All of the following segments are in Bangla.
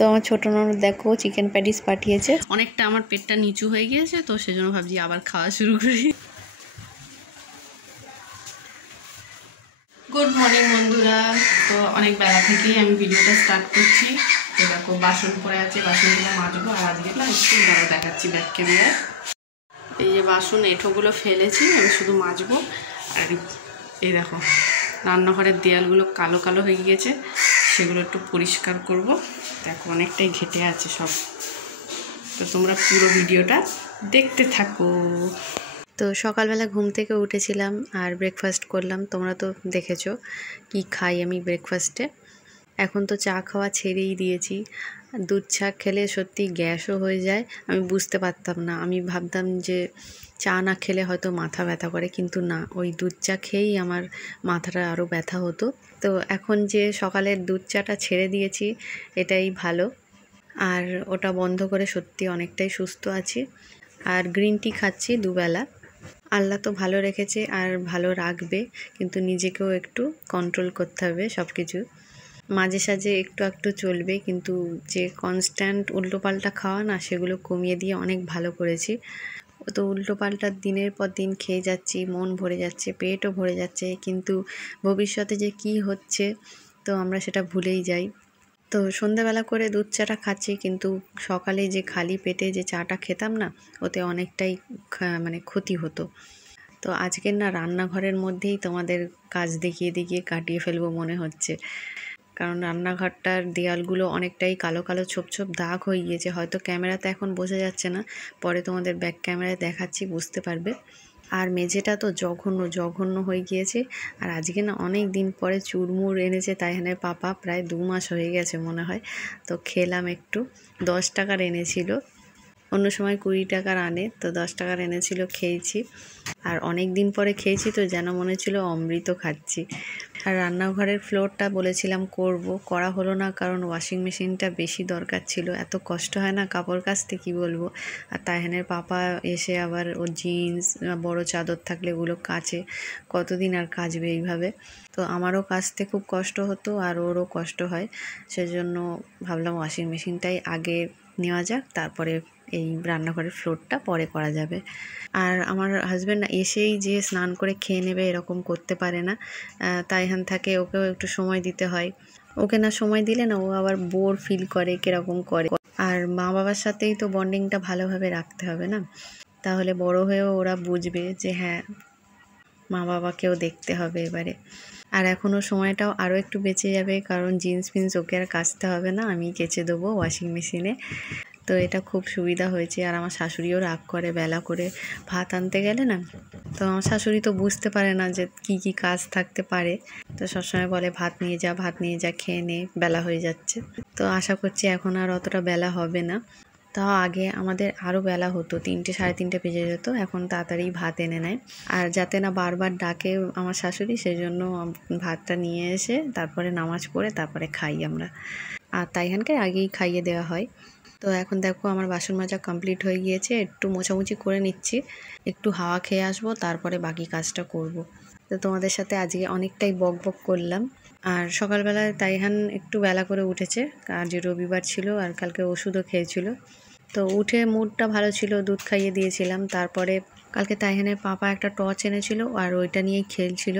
তো আমার ছোট ননদ দেখো চিকেন প্যাটিস পাঠিয়েছে। অনেকটা আমার পেটটা নিচু হয়ে গিয়েছে, তো সেজন্য ভাবছি আবার খাওয়া শুরু করি। গুড মর্নিং বন্ধুরা। তো অনেক বেলা থেকেই আমি ভিডিওটা স্টার্ট করছি। তো দেখো বাসন পড়ে আছে, বাসনগুলো মাজবো। আর আজকে না একটু বড় দেখাচ্ছি ব্যাক ক্যামেরায়। এই যে বাসন এঁঠোগুলো ফেলেছি, আমি শুধু মাজবো। আর এই দেখো রান্নাঘরের দেয়ালগুলো কালো কালো হয়ে গিয়েছে, সেগুলো একটু পরিষ্কার করব। দেখো অনেকটাই ঘেটে আছে সব। তো তোমরা পুরো ভিডিওটা দেখতে থাকো। তো সকালবেলা ঘুম থেকে উঠেছিলাম আর ব্রেকফাস্ট করলাম। তোমরা তো দেখেছো কি খাই আমি ব্রেকফাস্টে। এখন তো চা খাওয়া ছেড়েই দিয়েছি। দুধ চা খেলে সত্যি গ্যাসও হয়ে যায়। আমি বুঝতে পারতাম না, আমি ভাবতাম যে চা না খেলে হয়তো মাথা ব্যথা করে, কিন্তু না, ওই দুধ চা খেয়েই আমার মাথাটা আরও ব্যথা হতো। তো এখন যে সকালের দুধ চাটা ছেড়ে দিয়েছি এটাই ভালো। আর ওটা বন্ধ করে সত্যি অনেকটাই সুস্থ আছি। আর গ্রিন টি খাচ্ছি দুবেলা। আল্লাহ তো ভালো রেখেছে আর ভালো রাখবে, কিন্তু নিজেকেও একটু কন্ট্রোল করতে হবে সব কিছু। মাঝে সাঝে একটু একটু চলবে, কিন্তু যে কনস্ট্যান্ট উল্টোপাল্টা খাওয়া না, সেগুলো কমিয়ে দিয়ে অনেক ভালো করেছি। তো উল্টোপাল্টা দিনের পর দিন খেয়ে যাচ্ছি, মন ভরে যাচ্ছে, পেটও ভরে যাচ্ছে, কিন্তু ভবিষ্যতে যে কি হচ্ছে তো আমরা সেটা ভুলেই যাই। তো সন্ধ্যাবেলা করে দুধ চাটা খাচ্ছি, কিন্তু সকালে যে খালি পেটে যে চাটা খেতাম না, ওতে অনেকটাই মানে ক্ষতি হতো। তো আজকের না রান্নাঘরের মধ্যেই তোমাদের কাজ দেখিয়ে দেখিয়ে কাটিয়ে ফেলবো মনে হচ্ছে, কারণ রান্নাঘরটার দেয়ালগুলো অনেকটাই কালো কালো ছোপ ছোপ দাগ হয়ে গিয়েছে। হয়তো ক্যামেরাতে এখন বোঝা যাচ্ছে না, পরে তোমাদের ব্যাক ক্যামেরায় দেখাচ্ছি, বুঝতে পারবে। আর মেঝেটা তো জঘন্য জঘন্য হয়ে গিয়েছে। আর আজকে না অনেক দিন পরে চুরমুর এনেছে তাইহানের পাপা, প্রায় 2 মাস হয়ে গেছে মনে হয়। তো খেলাম একটু। 10 টাকার এনেছিল, অন্য সময় 20 টাকার আনে, তো 10 টাকার এনেছিল, খেয়েছি। আর অনেক দিন পরে খেয়েছি তো যেন মনে ছিল অমৃত খাচ্ছি। আর রান্নাঘরের ফ্লোরটা বলেছিলাম করব, করা হলো না, কারণ ওয়াশিং মেশিনটা বেশি দরকার ছিল। এত কষ্ট হয় না কাপড় কাচতে, কি বলবো। আর তাইহানের পাপা এসে আবার ও জিন্স বড় চাদর থাকলে ওগুলো কাচে, কতদিন আর কাচবে এইভাবে। তো আমারও কাচতে খুব কষ্ট হতো আর ওরও কষ্ট হয়, সেজন্য ভাবলাম ওয়াশিং মেশিনটাই আগে নেওয়া যাক, তারপরে এই রান্নাঘরের ফ্লোরটা পরে করা যাবে। আর আমার হাজব্যান্ড এসেই যে স্নান করে খেয়ে নেবে এরকম করতে পারে না। তাইহান থাকে, ওকেও একটু সময় দিতে হয়। ওকে না সময় দিলে না ও আবার বোর ফিল করে, কিরকম করে। আর মা বাবার সাথেই তো বন্ডিংটা ভালোভাবে রাখতে হবে না, তাহলে বড় হয়েও ওরা বুঝবে যে হ্যাঁ মা বাবাকেও দেখতে হবে এবারে। আর এখনও সময়টাও আরও একটু বেঁচে যাবে, কারণ জিন্স ফিন্স ওকে আর কাচতে হবে না, আমি কেচে দেবো ওয়াশিং মেশিনে। তো এটা খুব সুবিধা হয়েছে। আর আমার শাশুড়িও রাগ করে বেলা করে ভাত আনতে গেলে না, তো আমার শাশুড়ি তো বুঝতে পারে না যে কি কি কাজ থাকতে পারে, তো সবসময় বলে ভাত নিয়ে যা, ভাত নিয়ে যা, খেয়ে নে, বেলা হয়ে যাচ্ছে। তো আশা করছি এখন আর অতটা বেলা হবে না। তাও আগে আমাদের আরও বেলা হতো, 3টে সাড়ে 3টে বেজে যেত। এখন তাড়াতাড়ি ভাত এনে নেয়। আর যাতে না বারবার ডাকে আমার শাশুড়ি, সেই জন্য ভাতটা নিয়ে এসে তারপরে নামাজ পড়ে তারপরে খাই আমরা। আর তাইহানকে আগেই খাইয়ে দেওয়া হয়। তো এখন দেখো আমার বাসন মাজা কমপ্লিট হয়ে গিয়েছে, একটু মোছামুছি করে নিচ্ছি, একটু হাওয়া খেয়ে আসবো, তারপরে বাকি কাজটা করব। তো তোমাদের সাথে আজকে অনেকটাই বক বক করলাম। আর সকালবেলায় তাইহান একটু বেলা করে উঠেছে, আজ রবিবার ছিল আর কালকে ওষুধও খেয়েছিল। তো উঠে মুডটা ভালো ছিল, দুধ খাইয়ে দিয়েছিলাম। তারপরে কালকে তাইহানের পাপা একটা টর্চ এনেছিল আর ওইটা নিয়েই খেলছিল,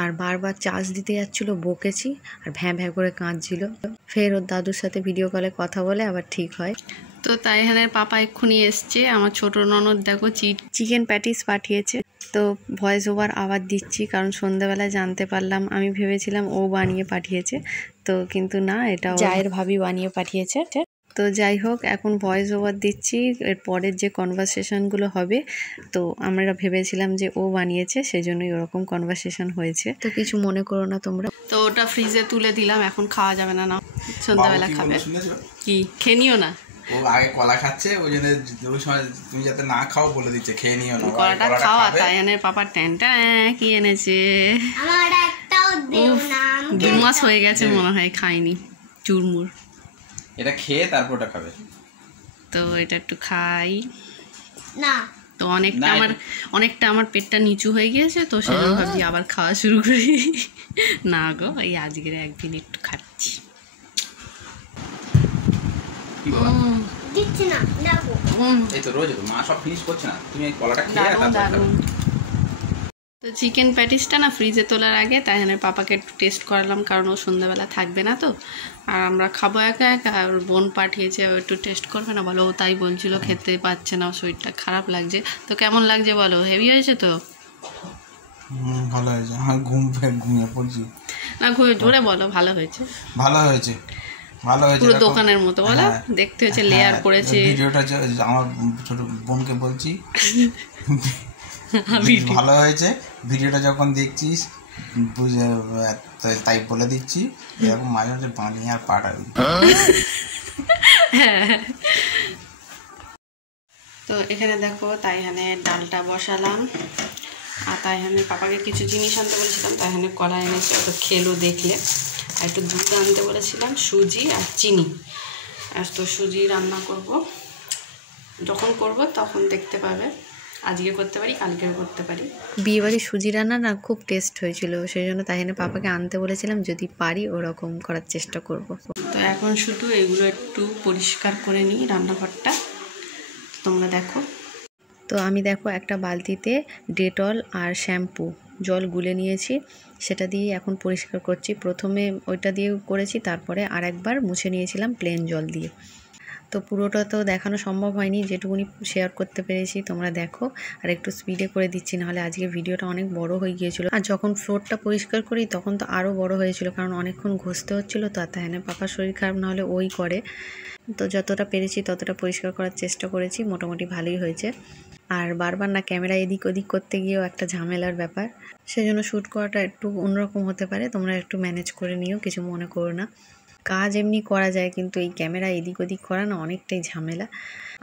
আর বারবার চার্জ দিতে যাচ্ছিলো, বকেছি, আর ভ্যাঁ ভ্যাঁ করে কাঁদছিল। ফের ওর দাদুর সাথে ভিডিও কলে কথা বলে আবার ঠিক হয়। তো তাইহানের পাপা এক্ষুনি এসছে। আমার ছোট ননদ দেখো চিকেন প্যাটিস পাঠিয়েছে। তো ভয়েস ওভার আবার দিচ্ছি, কারণ সন্ধ্যাবেলায় জানতে পারলাম, আমি ভেবেছিলাম ও বানিয়ে পাঠিয়েছে, তো কিন্তু না, এটা জায়ের ভাবি বানিয়ে পাঠিয়েছে। তো যাই হোক, এখন ভয়েস ওভার দিচ্ছি, এর পরের যে কনভারসেশনগুলো হবে, তো আমরা ভেবেছিলাম যে ও বানিয়েছে, সেই জন্যই ওরকম কনভারসেশন হয়েছে। তো কিছু মনে করো না তোমরা। তো ওটা ফ্রিজে তুলে দিলাম, এখন খাওয়া যাবে না, না সন্ধ্যাবেলা খাবে। কি খেয়ে নিও না, ও আগে কলা খাচ্ছে, ওই জন্য ওই সময় তুমি যাতে না খাও বলে দিচ্ছে খেয়ে নিও না, কলাটা খাওয়া। তাইয়ানের পাপা ট্যানটা কি এনেছে, 2 মাস হয়ে গেছে মনে হয় খাইনি চুরমুর। এটা খেয়ে তারপর ওটা খাবে। তো এটা একটু খাই না, তো অনেকটা আমার পেটটা নিচু হয়ে গিয়েছে, তো সেজন্য ভাবছি আবার খাওয়া শুরু করি। না গো, এই আজকের একদিন একটু খাচ্ছি। কি বাবা দিচ্ছি না দেখো এই তো রোজ মা সব ফিনিশ করছে না, তুমি এই কলাটা খেয়ে তারপর তো চিকেন প্যাটিসটা না ফ্রিজে তোলার আগে তাইহানের পাপাকে একটু টেস্ট করালাম, কারণ ও সন্ধ্যাবেলা থাকবে না তো, আর আমরা খাবো একা একা, আর বোন পাঠিয়েছে ও একটু টেস্ট করবে না বলো, ও তাই বলছিল খেতে পাচ্ছে না, শরীরটা খারাপ লাগছে। তো কেমন লাগছে বলো, হেভি হয়েছে তো? ভালো হয়েছে, আমি ঘুমিয়ে পড়ছি না জোরে বলো, ভালো হয়েছে। ভালো হয়েছে, ভালো হয়েছে, পুরো দোকানের মতো বলো, দেখতে হচ্ছে লেয়ার পড়েছে। ভিডিওটা আমার ছোট বোনকে বলছি ভালো হয়েছে, ভিডিওটা যখন দেখছিস বুঝে তাই বলে দিচ্ছি, এরকম মাঝে মাঝে বানিয়ে আর পাঠাবি। তো এখানে দেখো তাইহানে ডালটা বসালাম, আর তাইহানের পাপাকে কিছু জিনিস আনতে বলেছিলাম, তাইহানে কলা এনেছে, তো খেলো দেখলে। আর একটু দুধ আনতে বলেছিলাম, সুজি আর চিনি। আর তো সুজি রান্না করব, যখন করব তখন দেখতে পাবে, আজকে করতে পারি কালকেও করতে পারি। বিয়েবাড়ির সুজি রান্না না খুব টেস্ট হয়েছিল, সেই জন্য তাইহানের পাপাকে আনতে বলেছিলাম, যদি পারি ওরকম করার চেষ্টা করব। তো এখন শুধু এগুলো একটু পরিষ্কার করে নিই রান্নাঘরটা, তোমরা দেখো। তো আমি দেখো একটা বালতিতে ডেটল আর শ্যাম্পু জল গুলে নিয়েছি, সেটা দিয়ে এখন পরিষ্কার করছি। প্রথমে ওইটা দিয়ে করেছি, তারপরে আর একবার মুছে নিয়েছিলাম প্লেন জল দিয়ে। তো পুরোটা তো দেখানো সম্ভব হয়নি, যেটুকুনি শেয়ার করতে পেরেছি তোমরা দেখো। আর একটু স্পিডে করে দিচ্ছি, নাহলে আজকে ভিডিওটা অনেক বড় হয়ে গিয়েছিল। আর যখন ফ্লোরটা পরিষ্কার করি তখন তো আরও বড় হয়েছিল, কারণ অনেকক্ষণ ঘষতে হচ্ছিলো। তো তাহলে পাপার শরীর খারাপ না হলে ওই করে, তো যতটা পেরেছি ততটা পরিষ্কার করার চেষ্টা করেছি, মোটামুটি ভালোই হয়েছে। আর বারবার না ক্যামেরা এদিক ওদিক করতে গিয়েও একটা ঝামেলার ব্যাপার, সেজন্য শ্যুট করাটা একটু অন্যরকম হতে পারে, তোমরা একটু ম্যানেজ করে নিও, কিছু মনে করো না। কাজ এমনি করা যায়, কিন্তু এই ক্যামেরা এদিক ওদিক করা না অনেকটাই ঝামেলা।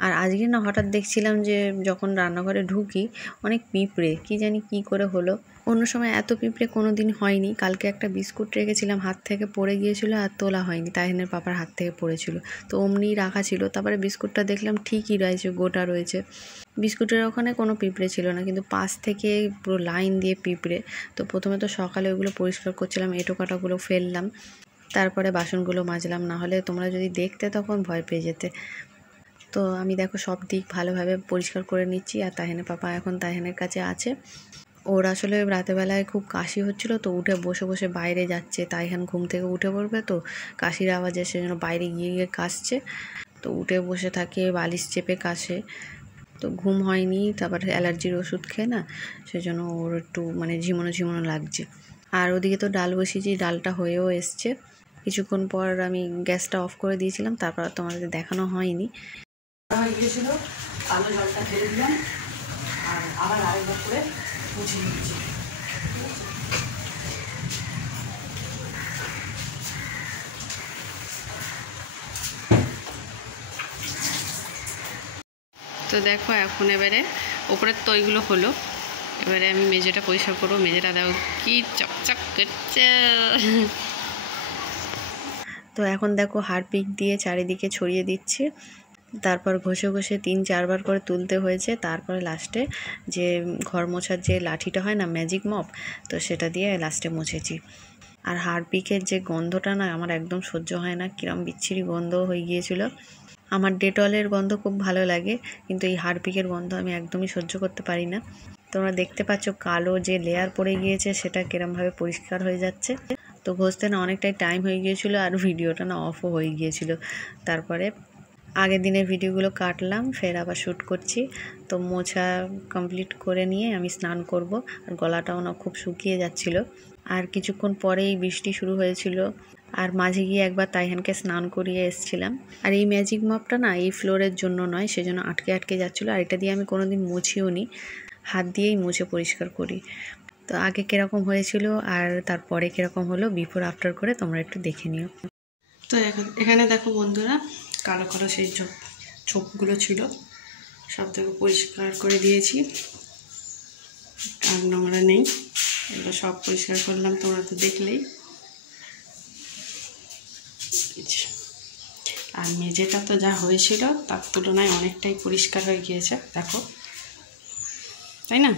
আর আজকে না হঠাৎ দেখছিলাম যে যখন রান্নাঘরে ঢুকি অনেক পিঁপড়ে, কি জানি কি করে হলো। অন্য সময় এত পিঁপড়ে কোনো দিন হয়নি। কালকে একটা বিস্কুট রেখেছিলাম, হাত থেকে পড়ে গিয়েছিল আর তোলা হয়নি, তাইহানের পাপার হাত থেকে পড়েছিল, তো অমনি রাখা ছিল। তারপরে বিস্কুটটা দেখলাম ঠিকই রয়েছে, গোটা রয়েছে। বিস্কুটের ওখানে কোনো পিঁপড়ে ছিল না, কিন্তু পাশ থেকে পুরো লাইন দিয়ে পিঁপড়ে। তো প্রথমে তো সকালে ওগুলো পরিষ্কার করছিলাম, এঁটো কাটাগুলো ফেললাম, তারপরে বাসনগুলো মাজলাম, না হলে তোমরা যদি দেখতে তখন ভয় পেয়ে যেতে। তো আমি দেখো সব দিক ভালোভাবে পরিষ্কার করে নিচ্ছি। আর তাইহানের পাপা এখন তাইহানের কাছে আছে, ওর আসলে রাতেবেলায় খুব কাশি হচ্ছিলো, তো উঠে বসে বসে বাইরে যাচ্ছে। তাইহান ঘুম থেকে উঠে পড়বে, তো কাশির আওয়াজে সেজন্য বাইরে গিয়ে গিয়ে কাশছে, তো উঠে বসে থাকে, বালিশ চেপে কাশে। তো ঘুম হয়নি, তারপর অ্যালার্জির ওষুধ খেয়ে না, সেজন্য ওর একটু মানে ঝিমোনো ঝিমোনো লাগছে। আর ওদিকে তো ডাল বসিয়েছি, ডালটা হয়েও এসছে। কিছুক্ষণ পর আমি গ্যাসটা অফ করে দিয়েছিলাম, তারপর তোমাদের দেখানো হয়নি। হয়ে গিয়েছিল, আলু জলটা ঢেলে দিলাম, আর আবার আরেকবার করে মুছে নিচ্ছি। তো দেখো এখন এবারে ওপরের তো ওইগুলো হলো, এবারে আমি মেঝেটা পরিষ্কার করবো। মেঝেটা দেখো কি চকচক করছে। তো এখন দেখো হারপিক দিয়ে চারিদিকে ছড়িয়ে দিচ্ছি, তারপর ঘষে ঘষে 3-4 বার করে তুলতে হয়েছে। তারপরে লাস্টে যে ঘর মোছার যে লাঠিটা হয় না, ম্যাজিক মপ, তো সেটা দিয়ে লাস্টে মুছেছি। আর হারপিকের যে গন্ধটা না আমার একদম সহ্য হয় না, কিরম বিচ্ছিরি গন্ধ হয়ে গিয়েছিল। আমার ডেটলের গন্ধ খুব ভালো লাগে, কিন্তু এই হারপিকের গন্ধ আমি একদমই সহ্য করতে পারি না। তোমরা দেখতে পাচ্ছ কালো যে লেয়ার পড়ে গিয়েছে সেটা কিরমভাবে পরিষ্কার হয়ে যাচ্ছে। তো ঘষতে না অনেকটাই টাইম হয়ে গিয়েছিলো, আর ভিডিওটা না অফও হয়ে গিয়েছিল। তারপরে আগের দিনের ভিডিওগুলো কাটলাম, ফের আবার শ্যুট করছি। তো মোছা কমপ্লিট করে নিয়ে আমি স্নান করব, আর গলাটাও না খুব শুকিয়ে যাচ্ছিল। আর কিছুক্ষণ পরেই বৃষ্টি শুরু হয়েছিল, আর মাঝে গিয়ে একবার তাইহানকে স্নান করিয়ে এসেছিলাম। আর এই ম্যাজিক মপটা না এই ফ্লোরের জন্য নয়, সেজন্য আটকে আটকে যাচ্ছিলো। আর এটা দিয়ে আমি কোনোদিন মুছিও নি, হাত দিয়েই মুছে পরিষ্কার করি। তো আগে কীরকম হয়েছিল আর তারপরে কীরকম হলো, বিফোর আফটার করে তোমরা একটু দেখে নিও। তো এখানে দেখো বন্ধুরা, কালো কালো সেই ছোপগুলো ছিল, সব থেকে পরিষ্কার করে দিয়েছি, আর নোংরা নেই। এগুলো সব পরিষ্কার করলাম, তোমরা তো দেখলেই। আর মেঝেটা তো যা হয়েছিল তার তুলনায় অনেকটাই পরিষ্কার হয়ে গিয়েছে, দেখো, তাই না?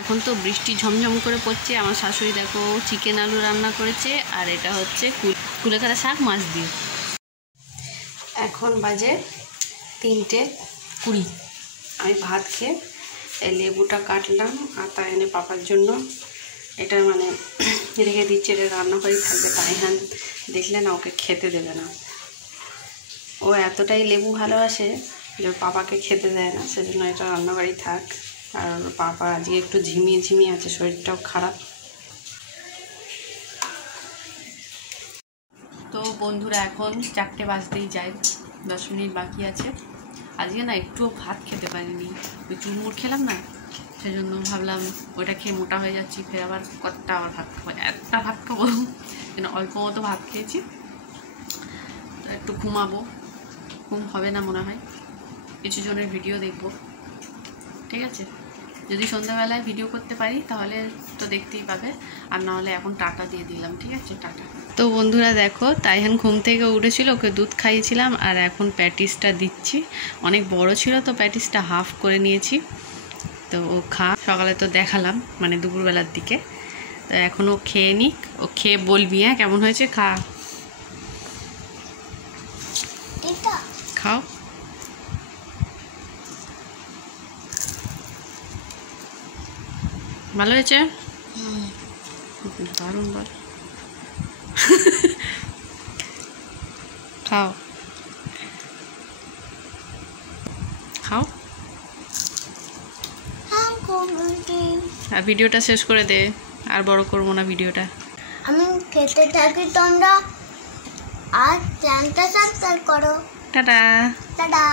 এখন তো বৃষ্টি ঝমঝম করে পড়ছে। আমার শাশুড়ি দেখো চিকেন আলু রান্না করেছে, আর এটা হচ্ছে কুলেখাড়া শাক মাছ দিয়ে। এখন বাজে 3:20। আমি ভাত খেয়ে এই লেবুটা কাটলাম আটা এনে পাপার জন্য। এটা মানে রেখে দিচ্ছে, এটা রান্নাঘরেই থাকবে। তাইহান দেখলে না ওকে খেতে দেবে না। ও এতটাই লেবু ভালোবাসে যে পাপাকে খেতে দেয় না, সেজন্য এটা রান্নাঘরেই থাক। আর পাপা আজকে একটু ঝিমিয়ে আছে, শরীরটাও খারাপ। তো বন্ধুরা এখন 4টে বাজতেই যায়, 10 মিনিট বাকি আছে। আজকে না একটুও ভাত খেতে পারিনি, ওই চুরমুর খেলাম না, সেজন্য ভাবলাম ওইটা খেয়ে মোটা হয়ে যাচ্ছি, ফের আবার কতটা আবার ভাত খাবো, একটা ভাত খাবো, কেন অল্প মতো ভাত খেয়েছি। তো একটু ঘুমাবো, ঘুম হবে না মনে হয়, কিছু জনের ভিডিও দেখবো। ঠিক আছে, যদি সন্ধ্যাবেলায় ভিডিও করতে পারি তাহলে তো দেখতেই পাবে, আর নাহলে এখন টাটা দিয়ে দিলাম। ঠিক আছে, টাটা। তো বন্ধুরা দেখো, তাইহান ঘুম থেকে উঠেছিল, ওকে দুধ খাইয়েছিলাম, আর এখন প্যাটিসটা দিচ্ছি। অনেক বড় ছিল তো প্যাটিসটা হাফ করে নিয়েছি। তো ও সকালে তো দেখালাম, মানে দুপুরবেলার দিকে। তো এখন ও খেয়ে নিক, ও খেয়ে বলবি হ্যাঁ কেমন হয়েছে। খাও। ভালো হয়েছে, দারুণ বল। খাও খাও, আর ভিডিওটা শেষ করে দে, আর বড় করবো না ভিডিওটা। আমি খেতে থাকি, তোমরা আর চ্যানেলটা সাবস্ক্রাইব করো। টাটা। টাটা।